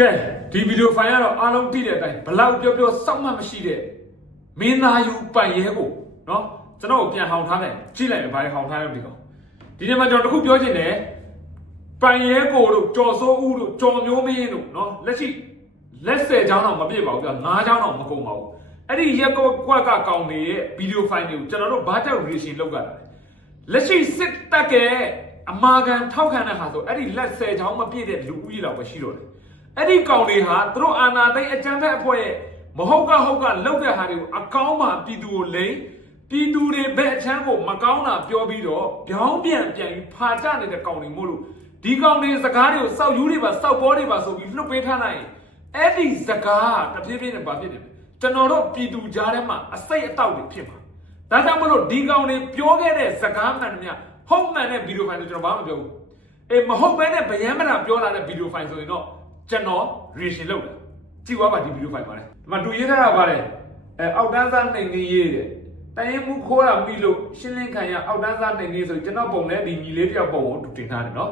ကဲဒီဗီဒီယိုဖိုင်ကတော့အားလုံးသိတဲ့အတိုင်းဘလောက်ပြောပြောစောက်မှမရှိတဲ့မင်းသားယူပိုင်ရဲကိုနော်ကျွန်တော်ကိုပြန်ဟောင်ထားတယ်ကြည့်လိုက်မယ်ဘာလဲဟောင်ထားရပြီကောဒီနေ့မှာကျွန်တော်တခုပြောချင်တယ်ပိုင်ရဲကိုတို့ကြော်စိုးဦးတို့ကြော်မျိုးမင်းတို့နော်လက်ရှိလက်ဆယ်ချောင်းတော့မပြည့်ပါဘူးပြငါးချောင်းတော့မကုန်ပါဘူးအဲ့ဒီရက်ကောကွက်ကကောင်တွေရဲ့ဗီဒီယိုဖိုင်တွေကိုကျွန်တော်တို့ဘာကြောင့် reaction လုပ်ကြတာလဲလက်ရှိစစ်တပ်ကအမာခံထောက်ခံတဲ့ဟာဆိုအဲ့ဒီလက်ဆယ်ချောင်းမပြည့်တဲ့လူဦးရေလောက်ပဲရှိတော့တယ် အဲ့ဒီကောင်တွေဟာသူတို့အာနာသိန်းအကြမ်းဖက်အဖွဲ့ရဲ့မဟုတ်ကဟုတ်ကလောက်တဲ့ဟာတွေကိုအကောင်းမှပြည်သူကိုလိမ့်ပြည်သူတွေဘက်အချမ်းကိုမကောင်းတာပြောပြီးတော့ပြောင်းပြန်ပြန်ပြီးဖာချနေတဲ့ကောင်တွေမို့လို့ဒီကောင်တွေစကားတွေကိုစောက်ယူတွေပါစောက်ပေါ်တွေပါဆိုပြီးလွတ်ပေးထားနိုင်ရင်အဲ့ဒီစကားတဖြည်းဖြည်းနဲ့ဘာဖြစ်နေလဲကျွန်တော်တို့ပြည်သူကြားထဲမှာအစိတ်အတောက်တွေဖြစ်မှာဒါကြောင့်မလို့ဒီကောင်တွေပြောခဲ့တဲ့စကားမှန်တယ်များဟုတ်မှန်တဲ့ဗီဒီယိုဖိုင်တွေကျွန်တော်ဘာမှမပြောဘူးအေးမဟုတ်ဘဲနဲ့ဗျမ်းမတာပြောလာတဲ့ဗီဒီယိုဖိုင်ဆိုရင်တော့ ကျွန်တော် reaction လုပ်တယ်ကြည့်သွားပါဒီဗီဒီယိုဖိုင်ပါလေဒီမှာတူရေးထားတာပါလေအဲအောက်တန်းစားနှိမ်နေရေးတဲ့တရင်မှုခိုးတာပြီးလို့ရှင်းလင်းခံရအောက်တန်းစားနှိမ်နေဆိုကျွန်တော်ပုံနဲ့ဒီညီလေးတယောက်ပုံကိုတူတင်ထားတယ်နော်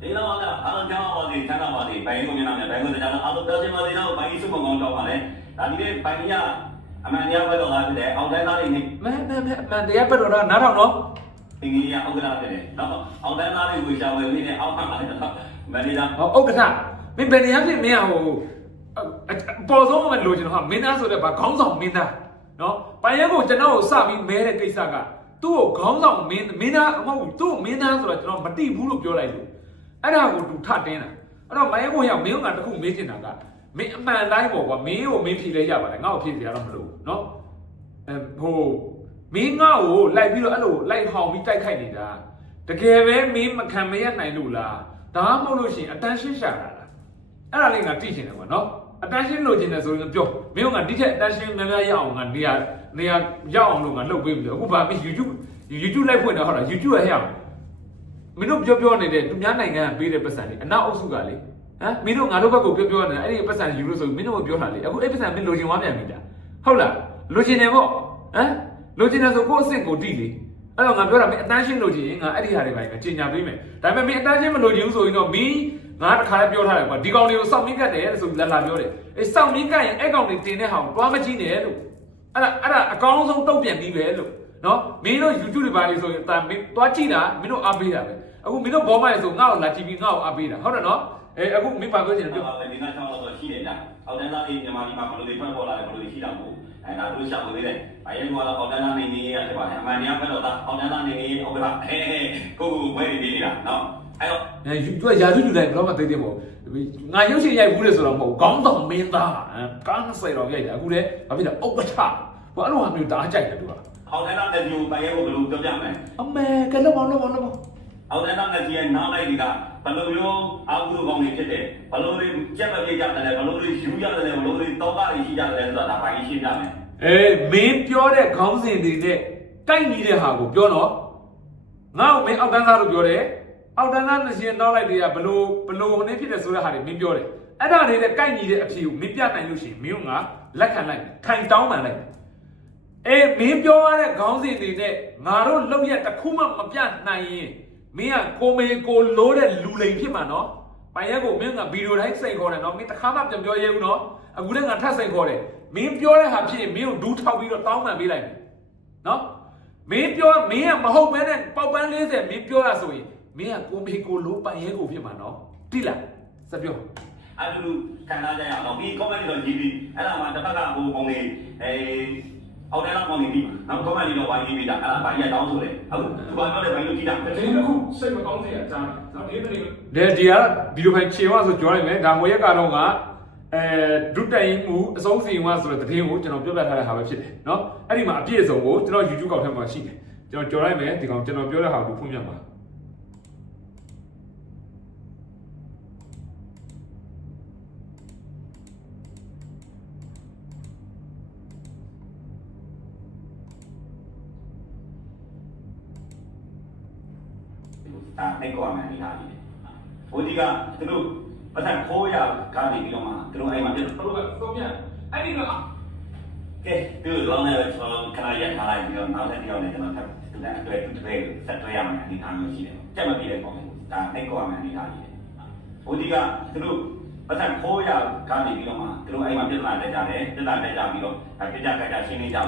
ဒီလောက်အားအားလုံးကြောင်းပါစေချမ်းသာပါစေဘိုင်းကိုမျက်နှာနဲ့ဘိုင်းကိုတရားအားလုံးပြောချင်ပါစေတော့ဘိုင်းစုမကောင်းတော့ပါလေဒါဒီနေ့ဘိုင်းကြီးကအမှန်တရားပဲတော့လာဖြစ်တယ်အောက်တိုင်းသားတွေနေမဲမဲမဲအမှန်တရားပဲတော့နားထောင်နော်ဒီကြီးကဥက္ကဋ္ဌဖြစ်တယ်နော်အောက်တိုင်းသားတွေကိုရှာဝယ်ပြီးနေအောက်မှာလည်းတော့မန်နေဂျာဟောဥက္ကဋ္ဌ မင်းဘယ်နေရာဖြစ်မင်းဟိုပေါ်ဆုံးမှလိုချင်တော့ဟာမင်းသားဆိုတဲ့ဗာခေါင်းဆောင်မင်းသားနော်ပိုင်ရဲကိုကျွန်တော်ကိုစပြီးမဲတဲ့ကိစ္စကသူ့ကိုခေါင်းဆောင်မင်းမင်းသားမဟုတ်ဘူးသူ့မင်းသားဆိုတော့ကျွန်တော်မတိဘူးလို့ပြောလိုက်လို့အဲ့ဒါကိုသူထတင်းတာအဲ့တော့ပိုင်ရဲကိုရောက်မင်းကတခုမေးချင်တာကမင်းအမှန်တိုင်းပေါ့ကွာမင်းကိုမင်းဖြေလဲရပါတယ်ငါ့ကိုဖြေပြရတော့မလို့နော်အဲဟိုမင်းငါ့ကိုလိုက်ပြီးတော့အဲ့လိုလိုက်ဟောင်ပြီးတိုက်ခိုက်နေတာတကယ်ပဲမင်းမခံမရနိုင်လို့လားဒါမှမဟုတ်လို့ရှင်အတန်းရှင်းရှာတာ အဲ့ဒါလေးငါတိချင်တယ်ကွာနော် attention လိုချင်တယ်ဆိုရင်ပြောမင်းကဒီထက် attention များများရအောင်ငါနေရာနေရာရအောင်လို့ငါလှုပ်ပေးပြီအခုဗာမင်း YouTube YouTube လိုက်ဖွင့်တာဟုတ်လား YouTube ရဟဲ့အောင်မင်းတို့ပြောပြောနေတဲ့သူများနိုင်ငံကပေးတဲ့ပတ်စံလေးအနောက်အုပ်စုကလေဟမ်မင်းတို့ငါတို့ဘက်ကိုပြောပြောနေတာအဲ့ဒီပတ်စံယူလို့ဆိုမင်းတို့ကပြောတာလေအခုအဲ့ပတ်စံမင်းလိုချင်သွားပြန်ပြီလားဟုတ်လားလိုချင်တယ်ပေါ့ဟမ်လိုချင်တယ်ဆိုကိုယ့်အစ်စ်ကိုတိလေအဲ့တော့ငါပြောတာမင်းအတန်းရှင်းလိုချင်ရင်ငါအဲ့ဒီဟာတွေပိုင်းငါချိန်ညာပေးမယ်ဒါပေမဲ့မင်းအတန်းရှင်းမလိုချင်ဘူးဆိုရင်တော့မင်း ငါတခါလည်းပြောထားတယ်ကွာဒီကောင်တွေကိုစောက်မင်းကတ်တယ်ဆိုပြီးလာလာပြောတယ်အေးစောက်မင်းကတ်ရင်အဲ့ကောင်တွေတင်တဲ့ဟာကိုတွားမကြည့်နဲ့လို့အဲ့ဒါအဲ့ဒါအကောင်းဆုံးတုံ့ပြန်ပြီးပဲလို့နော်မင်းတို့ YouTube တွေပါလေဆိုရင်အတန်မင်းတွားကြည့်တာမင်းတို့အားပေးတာပဲအခုမင်းတို့ဘောမိုင်ဆိုငါ့ကိုလာကြည့်ပြီးငါ့ကိုအားပေးတာဟုတ်တယ်နော်အဲအခုမင်းပါပြောချင်တယ်ပြောပြောပါမယ်ဒီကချောင်းတော့ရှိနေကြအောက်တိုင်းသားတွေမြန်မာပြည်မှာဘယ်လိုတွေထွက်ပေါ်လာလဲဘယ်လိုတွေရှိတာမို့အဲဒါတို့ရှာဝယ်သေးတယ်ဘိုင်းကတော့အောက်တိုင်းသားနေနေရဖြစ်ပါတယ်အမှန်တရားပဲတော့အောက်တိုင်းသားနေနေဥက္ကဋ္ဌဟဲကိုကိုဝယ်နေနေတာနော် အဲ့တော့အဲယူသူကရာစုယူလိုက်ဘယ်တော့မှသိသိမဟုတ်ငါရုပ်ရှင်ရိုက်ဘူးလေဆိုတော့မဟုတ်ခေါင်းဆောင်မင်းသားကားဆိုင်တော့ရိုက်တယ်အခုလေဘာဖြစ်လဲဥက္ကဋ္ဌဘာအဲ့လိုဟာမျိုးတားကြိုက်တယ်သူကအောက်တိုင်းသားတဲ့ဒီကိုဘိုင်းကိုဘယ်လိုပြောပြမလဲအမေကလည်းဘောလုံးဘောလုံးအောက်တန်းသားငကြီးရဲ့နားလိုက်တွေကဘလို့မျိုးအာဟုကောင်းတွေဖြစ်တယ်ဘလို့တွေကြက်မပြေကြတယ်ဘလို့တွေယူရတယ်ဘလို့တွေတောကတွေရှိကြတယ်ဆိုတာဒါပိုင်းရှင်းပြမယ်အေးမင်းပြောတဲ့ခေါင်းစဉ်တွေနဲ့တိုက်နေတဲ့ဟာကိုပြောတော့ငါ့ကိုမင်းအောက်တန်းသားလို့ပြောတယ် အောက်တန်းသားနှစ်ရှင်တောက်လိုက်တွေကဘလို့ဘလို့ဟိုနေ့ဖြစ်တယ်ဆိုတဲ့ဟာတွေမင်းပြောတယ်အဲ့ဒါတွေနဲ့ကိုက်ညီတဲ့အဖြေကိုမင်းပြနိုင်လို့ရှိရင်မင်းကလက်ခံလိုက်ခိုင်တောင်းပန်လိုက်အေးမင်းပြောရတဲ့ခေါင်းစဉ်တွေနဲ့ငါတို့လောက်ရက်တစ်ခုမှမပြနိုင်ရင်မင်းကကိုမေကိုလိုးတဲ့လူလိန်ဖြစ်မှာနော်။ပိုင်ရက်ကိုမင်းကဗီဒီယိုတိုင်းစိတ်ခေါ်တယ်နော်။မင်းတစ်ခါမှပြန်ပြောရဲဘူးနော်။အခုလည်းငါထပ်စိတ်ခေါ်တယ်။မင်းပြောတဲ့ဟာဖြစ်ရင်မင်းကိုဒူးထောက်ပြီးတော့တောင်းပန်ပေးလိုက်မယ်။နော်။မင်းပြောမင်းကမဟုတ်ဘဲနဲ့ပေါက်ပန်း40မင်းပြောရဆိုရင် မင်းကကိုမေကိုလိုပိုင်ရဲကိုဖြစ်မှာနော်တိလားစပြောအဲ့လိုခံစားကြရအောင်ဒီ comment တွေတော့ကြီးပြီးအဲ့ဒါမှတစ်ဖက်ကဟိုပုံနေအဲအော်တယ်လောက်ပုံနေပြီနော် comment တွေတော့ဝိုင်းပြီးတာအဲ့ဒါဘာကြီးကတောင်းဆိုတယ်ဟုတ်သူကပြောတယ်ဘာကြီးလို့ကြီးတာတကယ်လို့စိတ်မကောင်းစရာအကြောင်းနော်ဒီနေ့လေဒီကဗီဒီယိုဖိုင်ခြေဝါဆိုကြောလိုက်မယ်ဒါငွေရက်ကတော့ကအဲဒုတိုင်မူအဆုံးစီဝါဆိုတဲ့သတင်းကိုကျွန်တော်ပြောပြထားတဲ့ဟာပဲဖြစ်တယ်နော်အဲ့ဒီမှာအပြည့်အစုံကိုကျွန်တော် YouTube ကောက်ထဲမှာရှိတယ်ကျွန်တော်ကြော်လိုက်မယ်ဒီကောင်ကျွန်တော်ပြောတဲ့ဟာကိုဖွင့်ပြပါ ဒါနှိတ်ကောမှန်နေတာကြီးဘိုးကြီးကသူတို့ပတ်သက်ခိုးရကားနေပြီးတော့မှသူတို့အိမ်မှာပြဘလို့ကသုံးပြအဲ့ဒီတော့ကဲသူလောင်းနေတော့ခဏရထားလိုက်ပြီးတော့နောက်တစ်ပြောင်းနေကျွန်တော်ထပ်သူလည်းအတွက်သူတွေဆက်တွဲရမယ်အနေထားမျိုးရှိတယ်ကြက်မပြေတဲ့ပုံစံဒါနှိတ်ကောမှန်နေတာကြီးဘိုးကြီးကသူတို့ပတ်စံခိုးရကနေပြီးတော့မှသူတို့အဲ့မှာပြဿနာတက်ကြတယ်ပြဿနာတက်ကြပြီးတော့ပြကြကြကြရှင်းနေကြတယ်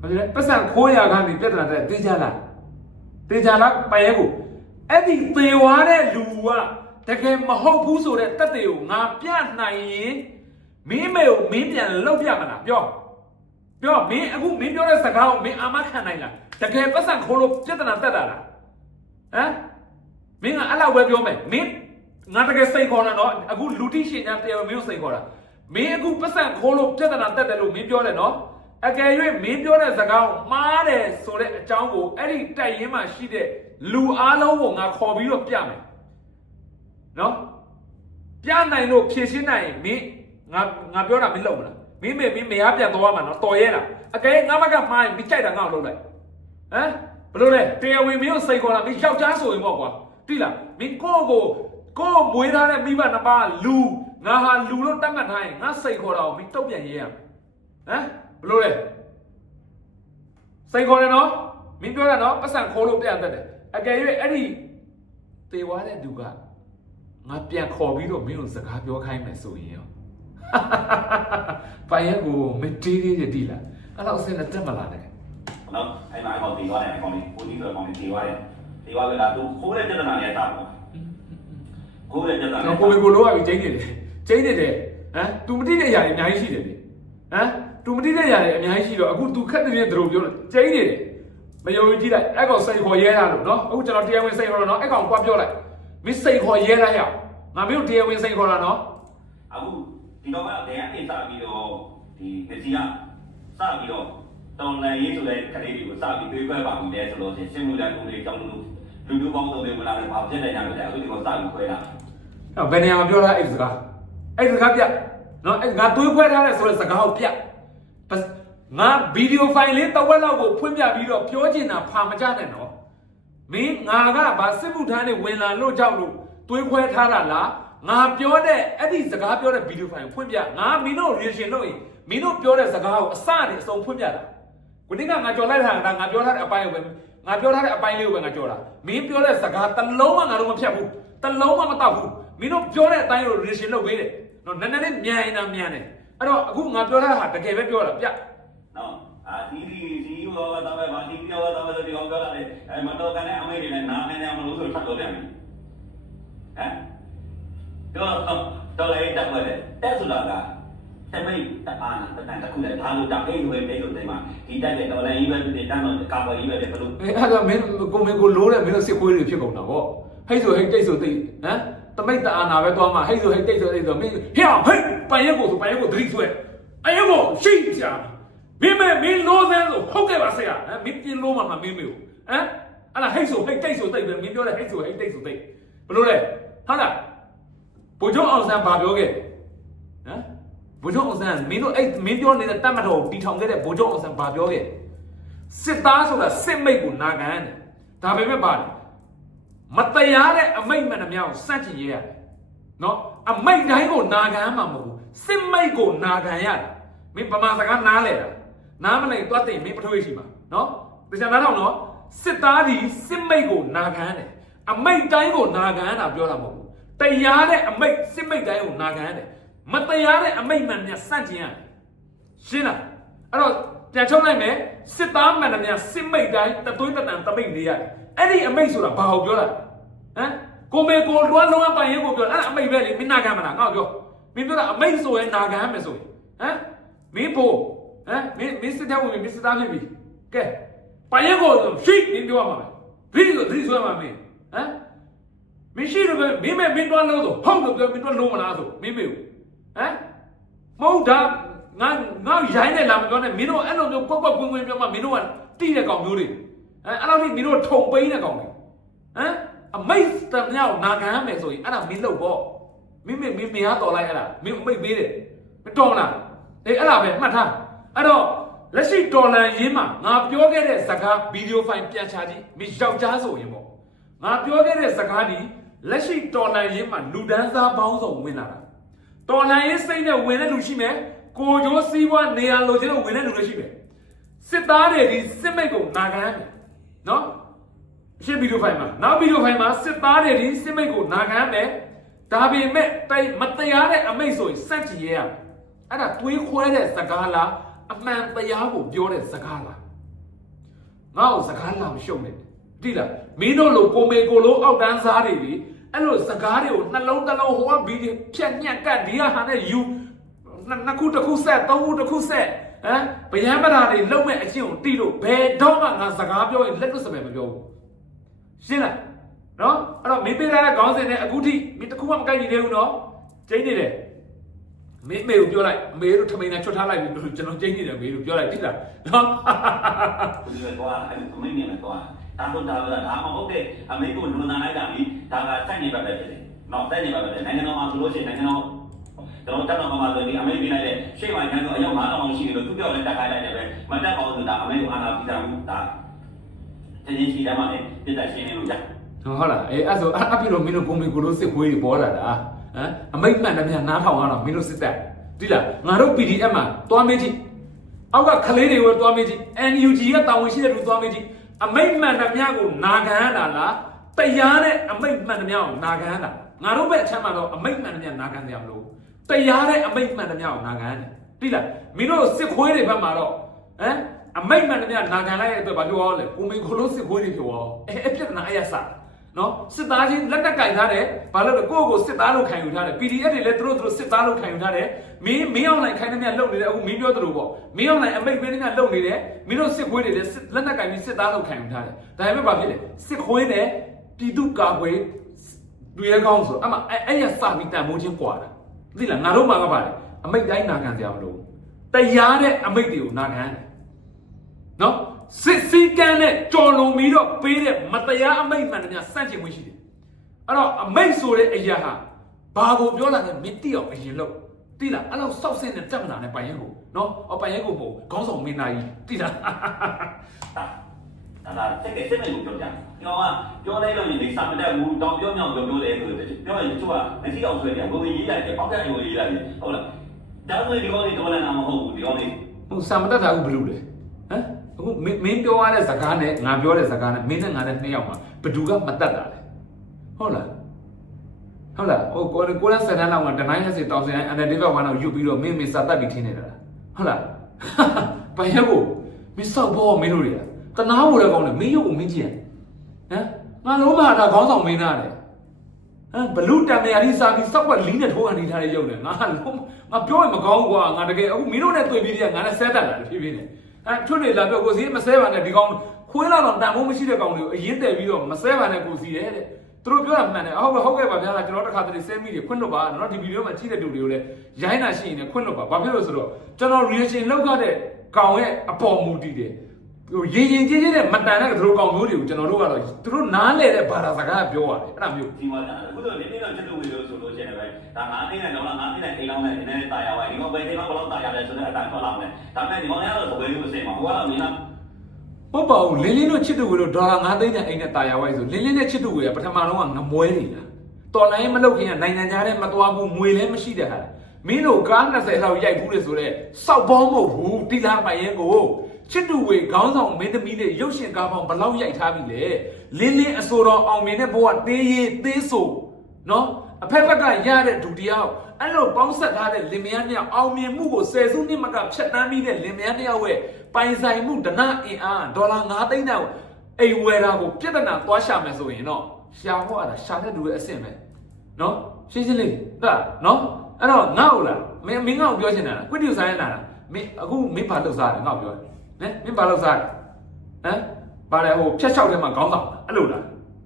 ဘာလဲပတ်စံခိုးရကနေပြဿနာတဲ့တေးကြလားတေးကြလားပိုင်ရဲကို အဲ့ဒီသေဝါတဲ့လူကတကယ်မဟုတ်ဘူးဆိုတဲ့တက်တွေကိုငါပြနိုင်ရင်မင်းမေကိုမင်းပြန်လောက်ပြမလားပြောပြောမင်းအခုမင်းပြောတဲ့စကားကိုမင်းအာမခံနိုင်လားတကယ်ပတ်စံခိုးလို့ပြဿနာတက်တာလားဟမ်မင်းကအဲ့လောက်ပဲပြောမယ်မင်းငါတကယ်စိတ်ခေါ်တာနော်အခုလူတိရှင်ညာတရားမင်းကိုစိတ်ခေါ်တာမင်းအခုပတ်စံခိုးလို့ပြဿနာတက်တယ်လို့မင်းပြောတယ်နော်အကယ်၍မင်းပြောတဲ့စကားကိုမှားတယ်ဆိုတဲ့အကြောင်းကိုအဲ့ဒီတိုက်ရင်မှရှိတဲ့ လူအားလုံးကိုငါခေါ်ပြီးတော့ပြမယ်နော်ပြနိုင်လို့ဖြည့်ရှင်းနိုင်ရင်မင်းငါငါပြောတာမင်းလုပ်မလားမင်းမေမင်းမရပြန်သွားမှာနော်တော်ရဲလားအကယ်၍ငါမကမှားရင်မင်းကြိုက်တာငါ့ကိုလုပ်လိုက်ဟမ်ဘလို့လဲတရားဝင်မင်းကိုစိတ်ခေါ်လာမင်းယောက်ျားဆိုရင်ပေါ့ကွာတိလားမင်းကိုယ့်ကိုကိုယ့်မွေးထားတဲ့မိဘနှစ်ပါးလူငါဟာလူလို့တတ်မှတ်ထားရင်ငါစိတ်ခေါ်တာကိုမင်းတုတ်ပြန်ရေးရမယ်ဟမ်ဘလို့လဲစိန်ခေါ်တယ်နော်မင်းပြောတာနော်ပတ်စံခေါ်လို့ပြန်တက်တယ် အကယ်၍အဲ့ဒီတေဝါတဲ့သူကငါပြန်ခေါ်ပြီးတော့မင်းတို့စကားပြောခိုင်းမယ်ဆိုရင်ရော ပိုင်ရက်ကိုမတီးသေးတယ်တိလားအဲ့တော့အစင်းနဲ့တက်မလာနဲ့ နော်အဲ့မှာအကောင်တီသွားတယ်အကောင်လေးကိုကြီးဆိုအကောင်လေးတီသွားတယ်တီသွားကြတာသူခိုးတဲ့ပြဿနာနဲ့တာပေါ့ခိုးတဲ့ပြဿနာ နော်ကိုဝေကိုလိုရပြီကျင်းနေတယ်ကျင်းနေတယ်ဟမ် तू မတိတဲ့အရာတွေအများကြီးရှိတယ်လေဟမ် तू မတိတဲ့အရာတွေအများကြီးရှိတော့အခု तू ခက်တဲ့တဲ့တို့ပြောလို့ကျင်းနေတယ် မယုံကြည်လိုက်အဲ့ကောင်စိတ်ခေါ်ရဲတာလို့နော်အခုကျွန်တော်တရားဝင်စိတ်ခေါ်တော့နော်အဲ့ကောင်ကွာပြောလိုက်မင်းစိတ်ခေါ်ရဲတာဟဲ့ငါမင်းတို့တရားဝင်စိတ်ခေါ်တာနော်အခုဒီတော့ကလည်းအိတ်စားပြီးတော့ဒီပစ္စည်းကစပြီးတော့တောင်းလန်ရေးဆိုတဲ့ခလေးတွေကိုစပြီးတွေးခွဲပါပြီလဲဆိုလို့ရှိရင်စင်မူတန်ကူတွေတောင်းလို့လူလူပေါင်းစုံတွေမလာတယ်ဘာဖြစ်နေကြလဲအခုဒီကိုစပြီးခွဲတာအဲ့ဘယ်နေရာမှာပြောတာအဲ့ဒီစကားအဲ့ဒီစကားပြနော်အဲ့ငါတွေးခွဲထားတဲ့ဆိုတဲ့စကားကိုပြပစ ငါဗီဒီယိုဖိုင်လေးတစ်ဝက်လောက်ကိုဖွင့်ပြပြီးတော့ပြောချင်တာဖာမကြနဲ့နော်မင်းငါကဗာစစ်မှုထမ်းနေဝင်လာလို့ကြောက်လို့တွေးခွဲထားတာလားငါပြောတဲ့အဲ့ဒီစကားပြောတဲ့ဗီဒီယိုဖိုင်ကိုဖွင့်ပြငါမင်းတို့ reaction လုပ်ရင်မင်းတို့ပြောတဲ့စကားကိုအစနဲ့အဆုံးဖွင့်ပြတာကိုနေ့ကငါကြော်လိုက်တာကငါပြောထားတဲ့အပိုင်းကိုပဲငါပြောထားတဲ့အပိုင်းလေးကိုပဲငါကြော်တာမင်းပြောတဲ့စကားတစ်လုံးမှငါတို့မဖြတ်ဘူးတစ်လုံးမှမတောက်ဘူးမင်းတို့ပြောတဲ့အတိုင်းကို relation လုပ်ပေးတယ်နော်နည်းနည်းလေးမြန်ရင်တော့မြန်တယ်အဲ့တော့အခုငါပြောတာဟာတကယ်ပဲပြောတာပြနော်အာ ဒီဒီဒီရောတော့ပဲဗာဒီရောတော့ပဲဒီကောင်ပြောတာလေအဲမတော်ကနေအမေတွေလည်းနားနေနေမလို့ဆိုထပ်လို့ပြန်ပြီဟမ်တော့တော့လည်းတက်ွက်တယ်တက်ဆိုတာကတမိတ်တအားနာတန်တခုလည်းဒါလို့တက်အိတ်ဝဲတိတ်လို့တိတ်မှာဒီတက်တဲ့တော်လည်းကြီးပဲတင်တန်းတော့ကာကွယ်ကြီးပဲဘလို့အေးအဲ့တော့မင်းကိုမင်းကိုလိုးတယ်မင်းတို့စစ်ခွေးတွေဖြစ်ကုန်တာဗောဟိတ်ဆိုဟိတ်တိတ်ဆိုတိတ်ဟမ်တမိတ်တအာနာပဲသွားမှာဟိတ်ဆိုဟိတ်တိတ်ဆိုတိတ်ဆိုမင်းဟဲ့ဟိတ်ပိုင်ရက်ကိုဆိုပိုင်ရက်ကိုသတိဆွဲအရက်ကိုရှိကြ မင်းမမင်းလိုးစမ်းဆိုဟုတ်ကဲ့ပါဆရာဟမ်မင်းပြင်းလို့မှမမင်းမေကိုဟမ်အဲ့လားဟိတ်ဆိုဟိတ်တိတ်ဆိုတိတ်ပဲမင်းပြောတဲ့ဟိတ်ဆိုဟိတ်တိတ်ဆိုတိတ်ဘလို့လဲဟုတ်လားဘိုးချုပ်အောင်ဆန်းဘာပြောခဲ့ဟမ်ဘိုးချုပ်အောင်ဆန်းမင်းတို့အဲ့မင်းပြောနေတဲ့တတ်မတော်တီထောင်ခဲ့တဲ့ဘိုးချုပ်အောင်ဆန်းဘာပြောခဲ့စစ်သားဆိုတာစစ်မိတ်ကိုနာခံတယ်ဒါပေမဲ့ပါလေမတရားတဲ့အမိတ်မှန်သမျှကိုစန့်ကျင်ရရတယ်နော်အမိတ်တိုင်းကိုနာခံမှာမဟုတ်ဘူးစစ်မိတ်ကိုနာခံရတယ်မင်းဗမာစကားနားလဲတာ နားမလဲတွတ်တင်မင်းပထွေးရှိမှာနော်တခြားနားထောင်နော်စစ်သားဒီစစ်မိတ်ကိုနာခံတယ်အမိတ်တိုင်းကိုနာခံတာပြောတာမဟုတ်ဘူးတရားတဲ့အမိတ်စစ်မိတ်တိုင်းကိုနာခံတယ်မတရားတဲ့အမိတ်မှန်များစန့်ကျင်ရတယ်ရှင်းလားအဲ့တော့ပြန်ချုပ်လိုက်မယ်စစ်သားမှန်တယ်များစစ်မိတ်တိုင်းတသွေးတတန်တမိတ်နေရတယ်အဲ့ဒီအမိတ်ဆိုတာဘာကိုပြောတာဟမ်ကိုမေကိုလွမ်းလွမ်းပိုင်ရင်ကိုပြောအဲ့ဒါအမိတ်ပဲလေမင်းနာခံမလားငါ့ကိုပြောမင်းပြောတာအမိတ်ဆိုရင်နာခံမယ်ဆိုရင်ဟမ်မင်းဖို့ ဟမ်မင်းမင်းစစ်တဲ့ဝင်မင်းစစ်သားဖြစ်ပြီကဲပိုင်ရင်ကိုရှိမင်းပြောရမှာပဲဘီဒီကိုသတိဆွဲမှာမင်းဟမ်မရှိတော့ပဲမင်းမဲမင်းတော့လို့ဆိုဟုတ်လို့ပြောမင်းတော့လုံးမလားဆိုမင်းမေကိုဟမ်မဟုတ်တာငါငါရိုင်းနေလာမပြောနဲ့မင်းတို့အဲ့လိုမျိုးကွက်ကွက်ကွင်းကွင်းပြောမှမင်းတို့ကတိတဲ့ကောင်မျိုးတွေဟမ်အဲ့လိုမျိုးမင်းတို့ထုံပိန်းတဲ့ကောင်တွေဟမ်အမိတ်တမြောက်နာခံရမယ်ဆိုရင်အဲ့ဒါမင်းလုပ်ပေါ့မင်းမင်းမင်းမရတော်လိုက်အဲ့ဒါမင်းအမိတ်ပေးတယ်မတော်မလားအေးအဲ့ဒါပဲမှတ်ထား အဲ့တော့လက်ရှိတော်လန်ရင်းမှာငါပြောခဲ့တဲ့စကားဗီဒီယိုဖိုင်ပြန်ချခြင်းမင်းယောက်ျားဆိုရင်ပေါ့ငါပြောခဲ့တဲ့စကားဒီလက်ရှိတော်လန်ရင်းမှာလူဒန်းစားပေါင်းစုံဝင်လာတာတော်လှန်ရေးစိတ်နဲ့ဝင်တဲ့လူရှိမယ်ကိုကျိုးစည်းဝါးနေရာလိုချင်တဲ့ဝင်တဲ့လူတွေရှိမယ်စစ်သားတွေဒီစစ်မိတ်ကိုနာခံရမယ်နော်ရှင်းဗီဒီယိုဖိုင်မှာနောက်ဗီဒီယိုဖိုင်မှာစစ်သားတွေဒီစစ်မိတ်ကိုနာခံရမယ်ဒါပေမဲ့တိုင်မတရားတဲ့အမိတ်ဆိုရင်စန့်ကြည့်ရရမယ်အဲ့ဒါတွေးခွဲတဲ့စကားလား အမှန်တရားကိုပြောတဲ့စကားလားငါ့ကိုစကားလာမရှုံနဲ့တိလားမင်းတို့လိုကိုမေကိုလိုအောက်တန်းစားတွေလေအဲ့လိုစကားတွေကိုနှလုံးတစ်လုံးဟိုကဘီဒီဖြက်ညက်ကတ်ဒီကဟာနဲ့ယူနှစ်နှစ်ခုတစ်ခုဆက်သုံးခုတစ်ခုဆက်ဟမ်ဗျံပဓာတွေလုံးမဲ့အချင်းကိုတီးလို့ဘယ်တော့မှငါစကားပြောရင်လက်လွတ်စပယ်မပြောဘူးရှင်းလားနော်အဲ့တော့မင်းပေးထားတဲ့ခေါင်းစဉ်နဲ့အခုထိမင်းတစ်ခုမှမကိုက်ညီသေးဘူးနော်ကျင်းနေတယ် မင်းမေကိုပြောလိုက်အမေတို့ထမိန်နဲ့ချွတ်ထားလိုက်ပြီလို့ကျွန်တော်ကျင်းနေတယ်မေတို့ပြောလိုက်တိလားနော်ဒီလိုတော့အဲ့အမေနဲ့တော့ဒါတော့ဒါကဒါမှမဟုတ်တဲ့အမေကိုလွန်နာလိုက်တာလीဒါကစိုက်နေပါပဲဖြစ်တယ်။နော်စိုက်နေပါပဲနိုင်ငံတော်မှာဆိုလို့ရှိရင်နိုင်ငံတော်ကျွန်တော်တက်တော့မှာဆိုရင်အမေပြလိုက်တဲ့ရှေ့မှာကျန်တော့အယောက်9000လောက်ရှိတယ်လို့သူပြောလဲတက်ခိုင်းလိုက်တယ်ပဲမတက်ပါဘူးဆိုတာအမေကိုအာနာပြီးတာဘူးဒါတင်းချင်းရှိတယ်မှာလေတက်တက်ရှင်းနေလို့ရဟုတ်လားအေးအဲ့ဆိုအပြည့်လို့မင်းတို့ပုံမီကိုလို့စစ်ခွေးတွေပေါ်လာတာ ဟမ်အမိတ်မှန်တယ်များနားထောင်ရတော့မင်းတို့စစ်သက်တိလားငါတို့ PDF မှာတွားမေးကြည့်အောက်ကကလေးတွေကိုတွားမေးကြည့် NUG ကတာဝန်ရှိတဲ့လူတွားမေးကြည့်အမိတ်မှန်တယ်များကိုနာခံရတာလားတရားနဲ့အမိတ်မှန်တယ်များကိုနာခံရတာငါတို့ဘက်အချမ်းမှာတော့အမိတ်မှန်တယ်များနာခံကြမလို့တရားနဲ့အမိတ်မှန်တယ်များကိုနာခံရတယ်တိလားမင်းတို့စစ်ခွေးတွေဘက်မှာတော့ဟမ်အမိတ်မှန်တယ်များနာခံလိုက်တဲ့အတွက်ဘာပြောရလဲကိုမင်းကိုလို့စစ်ခွေးတွေပြောရောအဲအပြစ်နာအယဆာ နော်စစ်သားချင်းလက်နက်ကင်ထားတယ်ဘာလို့လဲကိုယ့်ကိုစစ်သားလို့ခံယူထားတယ် PDF တွေလည်းသူတို့သူတို့စစ်သားလို့ခံယူထားတယ်မင်းမင်းအောင်လိုင်ခိုင်းတဲ့မြတ်လုံနေတယ်အခုမင်းပြောသလိုပေါ့မင်းအောင်လိုင်အမိတ်ပေးတဲ့မြတ်လုံနေတယ်မင်းတို့စစ်ခွေးတွေလည်းလက်နက်ကင်ပြီးစစ်သားလို့ခံယူထားတယ်ဒါပေမဲ့ဘာဖြစ်လဲစစ်ခွေးနဲ့ပြည်သူကာကွယ်လူရဲကောင်းဆိုအမှအဲ့အဲ့ရစပြီးတန်ဖိုးချင်းပွာတာသိလားငါတို့မှာကပါတယ်အမိတ်တိုင်းနာခံစရာမလိုတရားတဲ့အမိတ်တွေကိုနာခံတယ်နော် စစ်စည်းကမ်းနဲ့ကြော်လွန်ပြီးတော့ပေးတဲ့မတရားအမိတ်မှန်တယ်များစန့်ကျင်မှုရှိတယ်အဲ့တော့အမိတ်ဆိုတဲ့အရာဟာဘာကိုပြောလာလဲမင်းတိအောင်အရင်လို့တိလားအဲ့လောက်စောက်စင်းတဲ့တက်မနာနဲ့ပိုင်ရဲကိုနော်အပိုင်ရဲကိုမဟုတ်ခေါင်းဆောင်မင်းသားကြီးတိလားဒါဒါတက်ကယ်စစ်မဲ့ကိုပြောကြတယ်။ကျွန်တော်ကပြောလိုက်လို့ရင်ဒီစာမတက်ဘူးတောင်ပြောမြောက်ပြောပြောတယ်ဆိုတော့ပြောရင်သူကမသိအောင်ဆွဲတယ်ဘုံကြီးရေးလိုက်တယ်ပေါက်ကရိုးရေးလိုက်တယ်ဟုတ်လား။ဒါဆိုဒီကောင်းလေးတော်လည်းနာမဟုတ်ဘူးဒီကောင်းလေးဟိုစာမတက်တာအခုဘယ်လိုလဲဟမ် အခုမင်းမင်းပြောရတဲ့စကားနဲ့ငါပြောတဲ့စကားနဲ့မင်းနဲ့ငါနဲ့နှစ်ယောက်မှာဘယ်သူကမတက်တာလဲဟုတ်လားဟုတ်လားဟိုကိုကိုလန်စတန်လောက်မှာတနိုင်းရက်စီတောင်စင်အန်ဒေဗဝါနောက်ယူပြီးတော့မင်းမင်းစာတက်ပြီးထင်းနေတာလားဟုတ်လားဘာရဖို့မင်းစောက်ဘောမင်းတို့တွေကတနာဖို့လည်းကောင်းတယ်မင်းရုပ်ကိုမင်းကြည့်ရဟမ်ငါလုံးမဒါခေါင်းဆောင်မင်းသားတယ်ဟမ်ဘလူတံမယာလေးစားပြီးစောက်ွက်လီးနဲ့ထိုးအနေထားတဲ့ရုပ်နဲ့ငါလုံးငါပြောရင်မကောင်းဘူးကွာငါတကယ်အခုမင်းတို့နဲ့တွေ့ပြီးတည်းကငါနဲ့ဆဲတက်လာတယ်ဖြည်းဖြည်းနဲ့ ဟမ်ထွတ်နေလာပြောကိုစီမဆဲပါနဲ့ဒီကောင်ခွေးလာတော့တန်ဖို့မရှိတဲ့ကောင်တွေကိုအရင်တည်ပြီးတော့မဆဲပါနဲ့ကိုစီတဲ့တဲ့သူတို့ပြောတာမှန်တယ်ဟုတ်ကဲ့ဟုတ်ကဲ့ပါဗျာကျွန်တော်တစ်ခါတည်းဆဲမိတယ်ခွင့်လွတ်ပါနော်ဒီဗီဒီယိုမှာကြည့်တဲ့တူတွေကိုလည်းရိုင်းတာရှိရင်လည်းခွင့်လွတ်ပါဘာဖြစ်လို့ဆိုတော့ကျွန်တော် reaction လောက်ခဲ့တဲ့ကောင်ရဲ့အပေါ်မူတည်တယ်ဟို ရင်ရင်ကြီးကြီးနဲ့မတန်တဲ့သူတို့ကောင်မျိုးတွေကိုကျွန်တော်တို့ကတော့သူတို့နားလဲတဲ့ဘာသာစကားပြောရတယ်အဲ့ဒါမျိုးဒီမှာအခုတော့နည်းနည်းတော့ချက်လို့ဝေလို့ဆိုလို့ရှိရင်ပဲဒါငါသိနေတော့ငါသိနေအိမ်လောင်းနဲ့နည်းနည်းတာယာပါဒီကောင်ပဲဒီကောင်ဘယ်လောက်တာယာလဲဆိုတော့အတန်ထွက်လာမယ်ဒါပေမဲ့ဒီကောင်ကတော့သဘွေးလို့စင်မှာဟိုကတော့မင်းကဟုတ်ပါဘူးလင်းလင်းတို့ချစ်သူကိုတို့ဒေါ်လာ9သိန်းနဲ့အိမ်နဲ့တာယာဝိုင်းဆိုလင်းလင်းနဲ့ချစ်သူကိုရပထမတော့ကငမွဲနေလားတော်လိုင်းမလုပ်ခင်ကနိုင်ငံခြားထဲမသွားဘူးငွေလည်းမရှိတဲ့ဟာမင်းတို့ကား20လောက်ရိုက်ဘူးလေဆိုတော့စောက်ပေါင်းမဟုတ်ဘူးတိလာပိုင်ရင်ကို ချစ်သူဝေခေါင်းဆောင်မင်းသမီးနဲ့ရုပ်ရှင်ကားပေါင်းဘလောက်ရိုက်ထားပြီလေလင်းလင်းအစိုးရအောင်မြင်တဲ့ဘဝသေးရေးသေးဆိုနော်အဖက်ဖက်ကရတဲ့ဒုတိယအဲ့လိုပေါင်းဆက်ထားတဲ့လင်မယားနှစ်ယောက်အောင်မြင်မှုကိုဆယ်စုနှစ်မကဖြတ်တန်းပြီးတဲ့လင်မယားနှစ်ယောက်ရဲ့ပိုင်ဆိုင်မှုဒနာအင်အားဒေါ်လာ9သိန်းတောင်အိမ်ဝယ်တာကိုပြဿနာသွားရှာမယ်ဆိုရင်တော့ရှာဖို့ရတာရှာတဲ့လူရဲ့အဆင့်ပဲနော်ရှင်းရှင်းလေးဟုတ်လားနော်အဲ့တော့ငါ့ဟုတ်လားမင်းမင်းငါ့ကိုပြောချင်တာလားကွတီဆိုင်ရလာတာမင်းအခုမင်းဘာလုပ်စားလဲငါ့ကိုပြောတယ် နဲမင်းဘာလုပ်စားလဲဟမ်ဘာလဲဟိုဖြတ်လျှောက်ထဲမှာခေါင်းဆောင်အဲ့လိုလား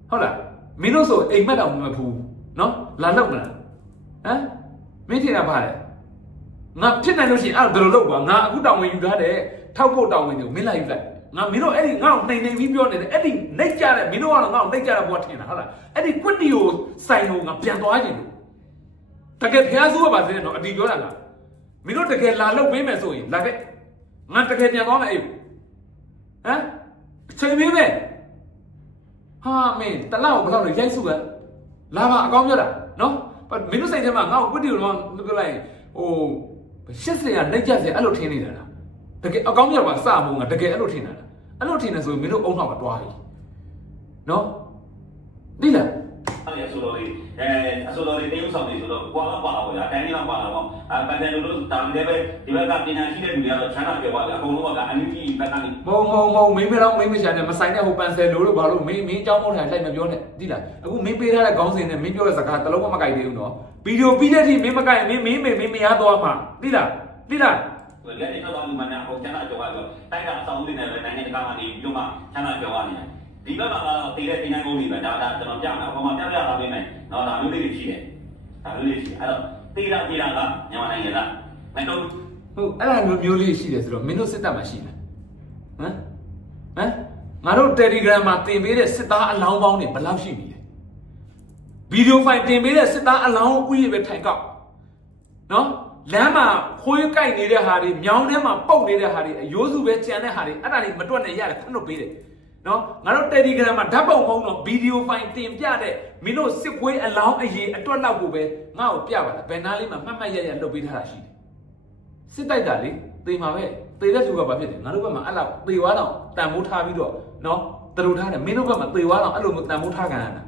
ဟုတ်လားမင်းတို့ဆိုအိမ်မက်တောင်မဖူးနော်လာလောက်မလားဟမ်မင်းထင်တာဘာလဲငါဖြစ်နိုင်လို့ရှိရင်အဲ့ဒါဘယ်လိုလုပ်ကွာငါအခုတောင်းဝင်ယူထားတယ်ထောက်ဖို့တောင်းဝင်တွေကိုမင်းလိုက်ယူလိုက်ငါမင်းတို့အဲ့ဒီငါ့ကိုနှိမ်နှိမ်ပြီးပြောနေတယ်အဲ့ဒီနှိတ်ကြတဲ့မင်းတို့ကတော့ငါ့ကိုနှိတ်ကြတဲ့ဘဝထင်တာဟုတ်လားအဲ့ဒီကွတ်တီကိုစိုင်ကိုငါပြန်သွားခြင်းလို့တကယ်ဖျားဆိုးရပါသေးတယ်နော်အတီပြောတာကမင်းတို့တကယ်လာလုပ်ပေးမယ်ဆိုရင်လာခဲ့ ငါတကယ်ပြန်သွားမယ်အဲ့ဟမ်အချိန်မင်းပဲဟာမင်းတလောက်ဘယ်လောက်လဲရိုက်စုကလာပါအကောင်းပြောတာနော်မင်းတို့စိတ်ထဲမှာငါ့ကိုကွတ်တီကိုတော့ပြောလိုက်ဟိုရှစ်စရာလက်ကြက်စရာအဲ့လိုထင်နေတာလားတကယ်အကောင်းမြတ်ပါစမုံကတကယ်အဲ့လိုထင်တာလားအဲ့လိုထင်နေဆိုရင်မင်းတို့အုံနောက်မှာတွားပြီနော်သိလား အဲ့အဆိုတော်လေးအဲအဆိုတော်လေးတင်းဥဆောင်နေဆိုတော့ကွာလောက်ပါလာပေါ့ဗျာတိုင်းလောက်ပါလာပေါ့အဲပန်တယ်လို့လို့တာမီလည်းပဲဒီဘက်ကပညာရှိတဲ့လူတွေကတော့ချမ်းသာပြောပါလေအကုန်လုံးကအန်ယူကြီးဘက်ကနေမုံမုံမုံမင်းမတော့မင်းမချာနဲ့မဆိုင်တဲ့ဟိုပန်ဆယ်လို့လို့ဘာလို့မင်းမင်းအကြောင်းမဟုတ်တယ်လိုက်မပြောနဲ့တိလားအခုမင်းပေးထားတဲ့ခေါင်းစဉ်နဲ့မင်းပြောတဲ့စကားတလုံးမမကိုက်သေးဘူးနော်ဗီဒီယိုပြီးတဲ့အထိမင်းမကိုက်မင်းမင်းမင်းမရတော့မှာတိလားတိလားလက်နေတော့မှလည်းမနာဟိုချမ်းသာကြောက်ရတော့တိုက်တာအဆောင်လေးနဲ့ပဲနိုင်ငံတကာကနေပြီးတော့မှချမ်းသာကြောက်ရနေတယ် ဒီဘက်မှာကတော့တည်တဲ့တင်နိုင်ကုန်ပြီပဲဒါဒါကျွန်တော်ပြမယ်ဟိုမှာပြပြလာပေးမယ်နော်ဒါမျိုးလေးတွေရှိတယ်ဒါမျိုးလေးရှိအဲ့တော့တည်တာတည်တာကမြန်မာနိုင်ငံကမတော်ဟုတ်အဲ့ဒါမျိုးမျိုးလေးရှိတယ်ဆိုတော့မင်းတို့စစ်တပ်မှာရှိလားဟမ်ဟမ်ငါတို့ Telegram မှာတင်ပေးတဲ့စစ်သားအလောင်းပေါင်းတွေဘယ်လောက်ရှိပြီလဲဗီဒီယိုဖိုင်တင်ပေးတဲ့စစ်သားအလောင်းဥယျာဉ်ပဲထိုင်ကောက်နော်လမ်းမှာခွေးကြိုက်နေတဲ့ဟာတွေမြောင်းထဲမှာပုတ်နေတဲ့ဟာတွေအယိုးစုပဲကြံတဲ့ဟာတွေအဲ့ဒါတွေမတွက်နဲ့ရတယ်ခွင့်လွှတ်ပေးတယ် နော်ငါတို့ Telegram မှာဓာတ်ပုံပုံတော့ဗီဒီယိုဖိုင်တင်ပြတဲ့မင်းတို့စစ်ခွေးအလောင်းအရေးအတွက်လောက်ကိုပဲငါ့ကိုပြပါလားဘယ်နားလေးမှာမှတ်မှတ်ရရလုပ်ပေးထားတာရှိတယ်စစ်တိုက်တာလေသေမှာပဲသေတဲ့သူကဘာဖြစ်လဲငါတို့ဘက်မှာအဲ့လောက်သေသွားတော့တန်ဖိုးထားပြီးတော့နော်တလူထားတယ်မင်းတို့ဘက်မှာသေသွားတော့အဲ့လိုမျိုးတန်ဖိုးထားခံရတာဟမ်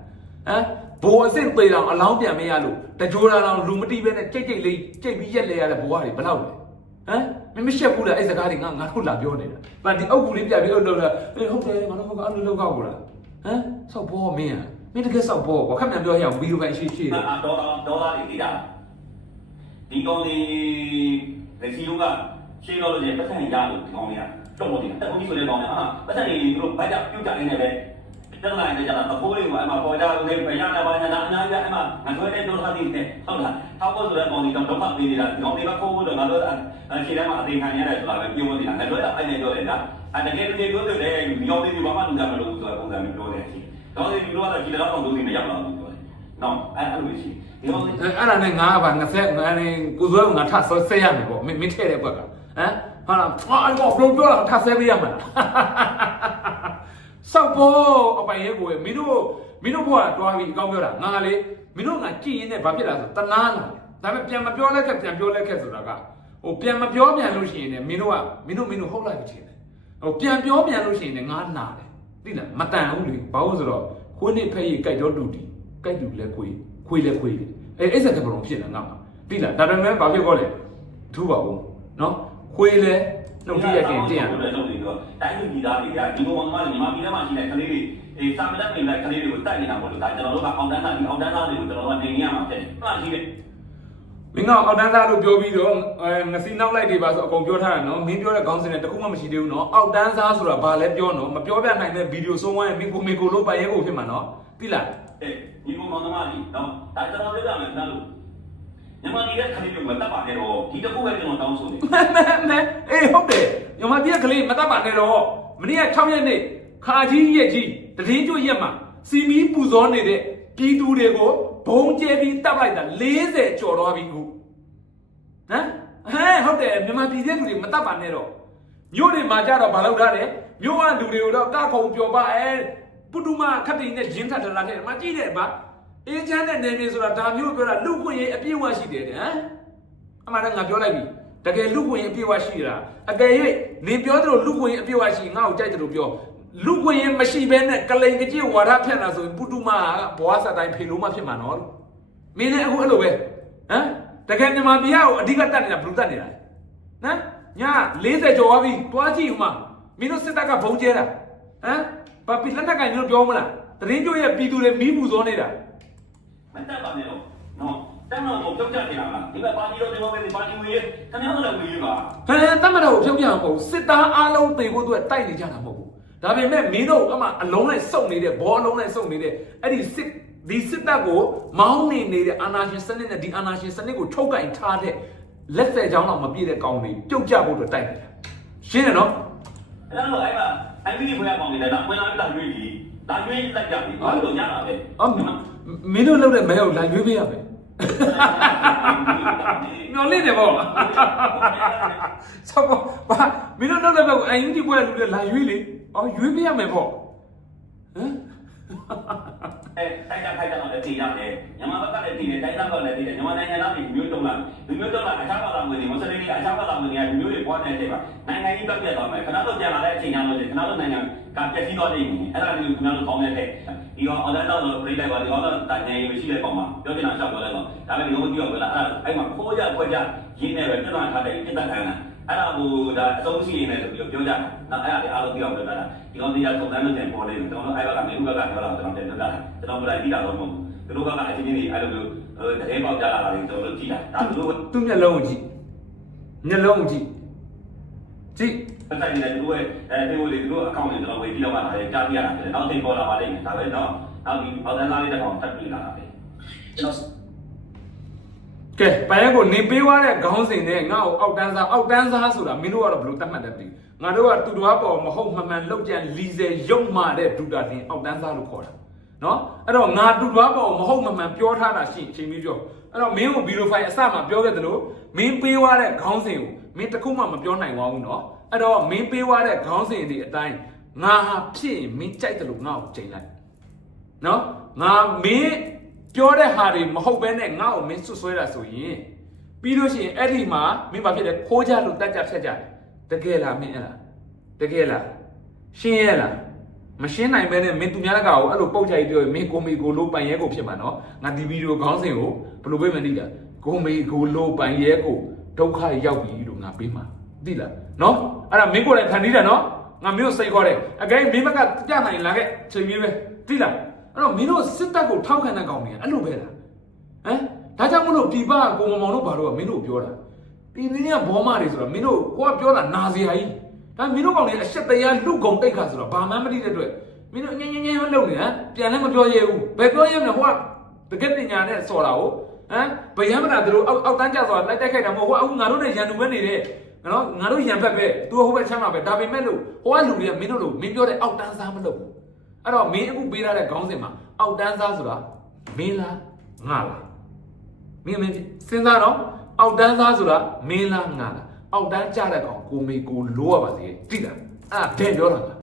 ဘိုးအစ်စ်သေတော့အလောင်းပြန်မရလို့တကြိုးတာတော့လူမတိပဲနဲ့ကြိတ်ကြိတ်လေးကြိတ်ပြီးရက်လဲရတဲ့ဘိုးကတွေဘယ်လောက်လဲဟမ် မင်းမရှက်ဘူးလားအဲ့စကားတွေငါငါတို့လာပြောနေတာဗန်ဒီအုပ်ကူလေးပြပြီးတော့လောက်တာအေးဟုတ်တယ်ငါတို့ဘက်ကအဲ့လိုလောက်ကောက်ဘူးလားဟမ်ဆောက်ဘောမင်းอ่ะမင်းတကယ်ဆောက်ဘောကွာခက်မြန်ပြောရအောင်ဗီဒီယိုပိုင်းရှိရှိတယ်အာဒေါ်လာဒေါ်လာတွေတည်တာဒီကောင်ဒီလက်စီကရှင်းလို့လည်းပတ်စံရလို့ဒီကောင်လေးကတော့လို့ဒီအဲ့ဒီဆိုတဲ့ကောင်လေးဟာပတ်စံကြီးတို့ဘတ်ကြပြုတ်ကြနေတယ်ပဲ တက်လာနေကြတာအဖိုးလေးကအမပေါ်ကြလို့လည်းဗျာနာပါညာအများကြီးအမငါတို့လည်းတို့ထားသေးတယ်ဟုတ်လားထောက်ဖို့ဆိုတဲ့ကောင်လေးတော့ဒုက္ခပေးနေတာဒီကောင်လေးကခိုးဖို့တော့ငါတို့ရှင်းထဲမှာအသေးခံရတယ်ဆိုတာပဲပြောနေတာငါတို့ကအဲ့နဲ့ပြောတယ်လားအဲ့တကယ်တကယ်ပြောတယ်လေဒီကောင်လေးဒီဘာမှလုပ်ကြမလို့ဆိုတာပုံစံမျိုးပြောတယ်ရှိကောင်းတယ်ဒီလိုကတော့ဒီလောက်တော့တို့ဒီမရောက်လာဘူးပြောတယ်နော်အဲ့လိုရှိဒီကောင်လေးအဲ့ဒါနဲ့ငါကပါ20ငါနေကိုစွဲကငါထဆွဲဆက်ရမယ်ပေါ့မင်းမင်းထဲ့တဲ့ဘက်ကဟမ်ဟာလားဟာအဲ့ကောဘလုံးပြောတာထဆဲပေးရမှာ စောက်ဖို့အပိုင်ရဲကိုမင်းတို့မင်းတို့ဘွားတွားပြီးအကောင်းပြောတာငါလေမင်းတို့ငါကြည်ရင်လည်းဘာဖြစ်လာဆိုတနာလာဒါပေမဲ့ပြန်မပြောလက်ခက်ပြန်ပြောလက်ခက်ဆိုတာကဟိုပြန်မပြောပြန်လို့ရှိရင်လည်းမင်းတို့ကမင်းတို့မင်းတို့ဟုတ်လိုက်ပြီချင်းတယ်ဟိုပြန်ပြောပြန်လို့ရှိရင်လည်းငါနာတယ်သိလားမတန်ဘူးလေဘာလို့ဆိုတော့ခွေးနစ်ဖက်ရီကြိုက်တော့တူတီကြိုက်တူလဲခွေးခွေးလဲခွေးလေအဲအဲ့စက်ကဘလုံးဖြစ်လာငါမှာသိလားဒါပေမဲ့ဘာဖြစ်ကောလဲထူးပါဘူးနော်ခွေးလဲ နှုတ်ပြရခင်တင်ရတယ်လို့ဆိုတော့တိုင်းလူကြီးသားတွေကဒီဘုံမှာညီမပြည်ထဲမှာရှိတဲ့ကလေးတွေအဲစာမတက်နေတဲ့ကလေးတွေကိုတိုက်နေတာပေါ့လို့ဒါကျွန်တော်တို့ကအောင်တန်းသားဒီအောင်တန်းသားတွေကိုကျွန်တော်တို့ကနေနေရမှာဖြစ်တယ်။ဟုတ်လားရှိတယ်မင်းကအောက်တန်းသားလို့ပြောပြီးတော့အဲငစီနောက်လိုက်တွေပါဆိုအကုန်ပြောထားတာနော်မင်းပြောတဲ့ခေါင်းစဉ်နဲ့တခုမှမရှိသေးဘူးနော်အောက်တန်းသားဆိုတာဘာလဲပြောနော်မပြောပြနိုင်တဲ့ဗီဒီယိုဆုံးဝိုင်းမင်းကိုမင်းကိုလို့ပိုင်ရဲကိုဖြစ်မှာနော်သိလား။အဲဒီဘုံမှာသမားကြီးနော်ဒါကျွန်တော်ပြောပြမယ်နော် လို့ညီမကြီးတဲ့ကလေးတွေမတက်ပါနဲ့တော့ဒီတစ်ခုပဲကျွန်တော်တောင်းဆိုနေမဲမဲမဲအေးဟုတ်တယ်ညီမပြက်ကလေးမတတ်ပါနဲ့တော့မနေ့က6ရက်နေ့ခါကြီးရက်ကြီးတည်င်းကျွရက်မှာစီမီပူဇော်နေတဲ့ပြည်သူတွေကိုဘုံကျဲပြီးတပ်လိုက်တာ40ကျော်တော့ပြီခုဟမ်ဟဲ့ဟုတ်တယ်မြန်မာပြည်တဲ့လူတွေမတတ်ပါနဲ့တော့မြို့တွေမှာကြတော့ဘာလုပ်ထားလဲမြို့ကလူတွေကိုတော့ကခုံပြောပါအဲပုတုမခတ်တိနဲ့ရင်းထထလာတဲ့မှာကြည့်တယ်ဗျ အေးချမ်းတဲ့နေမြေဆိုတာဒါမျိုးပြောတာလူခွင့်ရေးအပြည့်အဝရှိတယ်တဲ့ဟမ်အမှန်တကယ်ငါပြောလိုက်ပြီတကယ်လူခွင့်ရေးအပြည့်အဝရှိတာအကယ်၍နင်ပြောသလိုလူခွင့်ရေးအပြည့်အဝရှိငါ့ကိုကြိုက်တယ်လို့ပြောလူခွင့်ရေးမရှိဘဲနဲ့ကလိန်ကြည့်ဝါဒဖြန့်တာဆိုရင်ပုတုမကဘွားစတိုင်းဖေလို့မှဖြစ်မှာနော်လို့မင်းလည်းအခုအဲ့လိုပဲဟမ်တကယ်မြန်မာပြည်ကိုအဓိကတတ်နေတာဘယ်လိုတတ်နေတာလဲနော်ည40ကျော်သွားပြီတွားကြည့်ဦးမမင်းတို့စစ်တပ်ကဘုံကျဲတာဟမ်ဘာပိလက်နက်ကင်တို့ပြောမလားတရင်ကျိုးရဲ့ပြည်သူတွေမီးပူဇော်နေတာ။ မတက်ပါနဲ့တော့နော်တက်မှာကိုကြောက်ကြနေတာလားဒီကပါတီတော့ဒီဘောကဒီပါတီဝင်ခင်ဗျားတို့လည်းဝင်ရပါဟဲ့တမတော်ကိုဖြုတ်ပြအောင်ပေါ့စစ်သားအားလုံးတေဖို့အတွက်တိုက်နေကြတာမဟုတ်ဘူးဒါပေမဲ့မင်းတို့အမှအလုံးနဲ့စုံနေတဲ့ဘောအလုံးနဲ့စုံနေတဲ့အဲ့ဒီစစ်ဒီစစ်တပ်ကိုမောင်းနေနေတဲ့အာနာရှင်စနစ်နဲ့ဒီအာနာရှင်စနစ်ကိုထုတ်ကင်ထားတဲ့လက်ဆက်ကြောင်းတော့မပြည့်တဲ့ကောင်းတွေပြုတ်ကြဖို့အတွက်တိုက်နေတာရှင်းတယ်နော်။အဲ့တော့အဲ့မှာအမီဖွေးအောင်နေတယ်လားဝင်လာပြီလားရွေးပြီ။ ဒါရွေးလိုက်ကြပြီ။ဘာလို့ညတာပဲ။အော်မင်းတို့လုပ်တဲ့မဲကိုလာရွေးပေးရမယ်မျော်လင့်တယ်ပေါ့ဆောပါဘာမင်းတို့လုပ်တဲ့ဘက်ကိုအရင်ကြီးပွဲလူတွေလာရွေးလေအော်ရွေးပေးရမယ်ပေါ့ဟမ်အဲတိုက်တာခိုက်တာလည်းတည်ရတယ်။ညီမဘက်ကလည်းတည်တယ်တိုက်တာဘက်ကလည်းတည်တယ်ညီမနိုင်ငံသားတွေမျိုးတုံးလာ လူမျိုးတုံးလာအခြားဘာသာမဝင်နေမစလေးလေးအချမ်းဖတ်လာဝင်နေရမျိုးတွေပွားနေတဲ့အချိန်မှာနိုင်ငံကြီးပြတ်ပြတ်သွားမယ်ခဏတော့ပြန်လာတဲ့အချိန်ညာလို့ခဏတော့နိုင်ငံကပြည့်စည်သွားနေပြီအဲ့ဒါလေးကိုခင်ဗျားတို့ကောင်းတဲ့ဒီကောင်အော်ဒန်တော့ပြိလိုက်ပါဒီကောင်တော့တန်ငယ်ရရှိတဲ့ကောင်မှာပြောချင်တာရှောက်ပြောလိုက်တော့ဒါပေမဲ့ဒီကောင်ကြည့်အောင်ပြောလားအဲ့အဲ့မှာခိုးရဖွဲ့ကြရင်းနေပဲပြတ်သွားထားတဲ့ပြတ်တတ်ခိုင်းတာအဲ့ဒါကိုဒါအဆုံးရှိနေတယ်ဆိုပြီးပြောကြတယ်နော်အဲ့ဒါလေးအားလုံးပြောအောင်ပြောတာဒီကောင်တရားသုံးသပ်လို့ပြန်ပေါ်နေတယ်ကျွန်တော်အဲ့ဘက်ကမေဥဘက်ကပြောတာကျွန်တော်ပြန်ပြောတာကျွန်တော်ပြလိုက်ပြီးတာတော့မဟုတ်ဘူးသူတို့ဘက်ကအချင်းချင်းတွေအဲ့လိုမျိုး တရေပေါက်ကြလာတာတွေကျွန်တော်တို့ကြည့်တာဒါသူတို့သူ့မျက်လုံးကိုကြည့်မျက်လုံးကိုကြည့်ကြည့်ပတ်သက်နေတဲ့သူတို့ရဲ့အဲဒီလိုလေသူတို့အကောင့်တွေကျွန်တော်ဝေကြည့်တော့မှလည်းကြားပြရတာပဲနောက်သိပေါ်လာပါလိမ့်မယ်ဒါပဲတော့နောက်ဒီအော်ဒန်သားလေးတစ်ကောင်တက်ပြီးလာတာပဲကျွန်တော်ကဲပန်ရက်ကိုနေပေးသွားတဲ့ခေါင်းစဉ်နဲ့ငါ့ကိုအောက်တန်းစားအောက်တန်းစားဆိုတာမင်းတို့ကတော့ဘယ်လိုတတ်မှတ်တတ်ပြီငါတို့ကတူတော်ပေါ်မဟုတ်မှန်မှန်လောက်ကြံလီဆယ်ရုံမာတဲ့ဒူတာတင်အောက်တန်းစားလို့ခေါ်တာ နော်အဲ့တော့ငါတူတော်ပေါ်မဟုတ်မှန်မှန်ပြောထားတာရှိအချိန်မျိုးပြောအဲ့တော့မင်းကိုဗီဒီယိုဖိုင်အစမှပြောခဲ့တယ်လို့မင်းပေးသွားတဲ့ခေါင်းစဉ်ကိုမင်းတခုမှမပြောနိုင်ပါဘူးနော်အဲ့တော့မင်းပေးသွားတဲ့ခေါင်းစဉ်ဒီအတိုင်းငါဟာဖြစ်ရင်မင်းကြိုက်တယ်လို့ငါ့ကိုချိန်လိုက်နော်ငါမင်းပြောတဲ့ဟာတွေမဟုတ်ဘဲနဲ့ငါ့ကိုမင်းဆွဆွဲတာဆိုရင်ပြီးလို့ရှိရင်အဲ့ဒီမှာမင်းဘာဖြစ်လဲခိုးကြလို့တက်ကြဖြတ်ကြတယ်တကယ်လားမင်းအဲ့လားတကယ်လားရှင်းရဲ့လား မရှင်းနိုင်ဘဲနဲ့မင်းသူများတကာကိုအဲ့လိုပုတ်ချလိုက်ပြောရင်မင်းကိုမီကိုလိုပိုင်ရဲကိုဖြစ်မှာနော်ငါဒီဗီဒီယိုခေါင်းစဉ်ကိုဘယ်လိုပဲမသိတာကိုမီကိုလိုပိုင်ရဲကိုဒုက္ခရောက်ပြီလို့ငါပေးမှာသိလားနော်အဲ့ဒါမင်းကိုယ်တိုင်ခံနေတယ်နော်ငါမင်းကိုစိတ်ခေါ်တယ်အကဲမင်းမကကြနိုင်လာခဲ့ချိန်မျိုးပဲသိလားအဲ့တော့မင်းတို့စစ်တပ်ကိုထောက်ခံတဲ့ကောင်တွေကအဲ့လိုပဲလားဟမ်ဒါကြောင့်မလို့ပြပကိုမမောင်တို့ဘာလို့ကမင်းတို့ပြောတာဒီနည်းကဘောမတွေဆိုတော့မင်းတို့ကိုကပြောတာနာစရာကြီး ဒါမင်းတို့ကောင်တွေအရှက်တရားလူကုန်တိတ်ခါဆိုတော့ဘာမှမသိတဲ့အတွက်မင်းတို့ညင်ညင်ညင်လှုပ်နေဟမ်ပြန်လည်းမပြောရဲဘူးဘယ်ပြောရဲမလဲဟိုကတကယ်ပညာနဲ့စော်တာကိုဟမ်ဗယံမနာတို့အောက်အောက်တန်းကျဆိုတာလိုက်တိုက်ခိုက်တာမဟုတ်ဟိုအခုငါတို့နဲ့ရန်သူပဲနေတယ်နော်ငါတို့ရန်ဘက်ပဲသူဟိုဘက်ချမ်းမှာပဲဒါပေမဲ့လို့ဟိုကလူတွေကမင်းတို့လိုမင်းပြောတဲ့အောက်တန်းစားမလုပ်ဘူးအဲ့တော့မင်းအခုပေးထားတဲ့ခေါင်းစဉ်မှာအောက်တန်းစားဆိုတာမင်းလားငါလားမင်းမင်းစဉ်းစားတော့အောက်တန်းစားဆိုတာမင်းလားငါလား အောက်တန်းကြတဲ့ကောင်ကိုမေကိုလိုရပါစေတိလားအဲ့ဒါဘယ်ပြောတာလဲ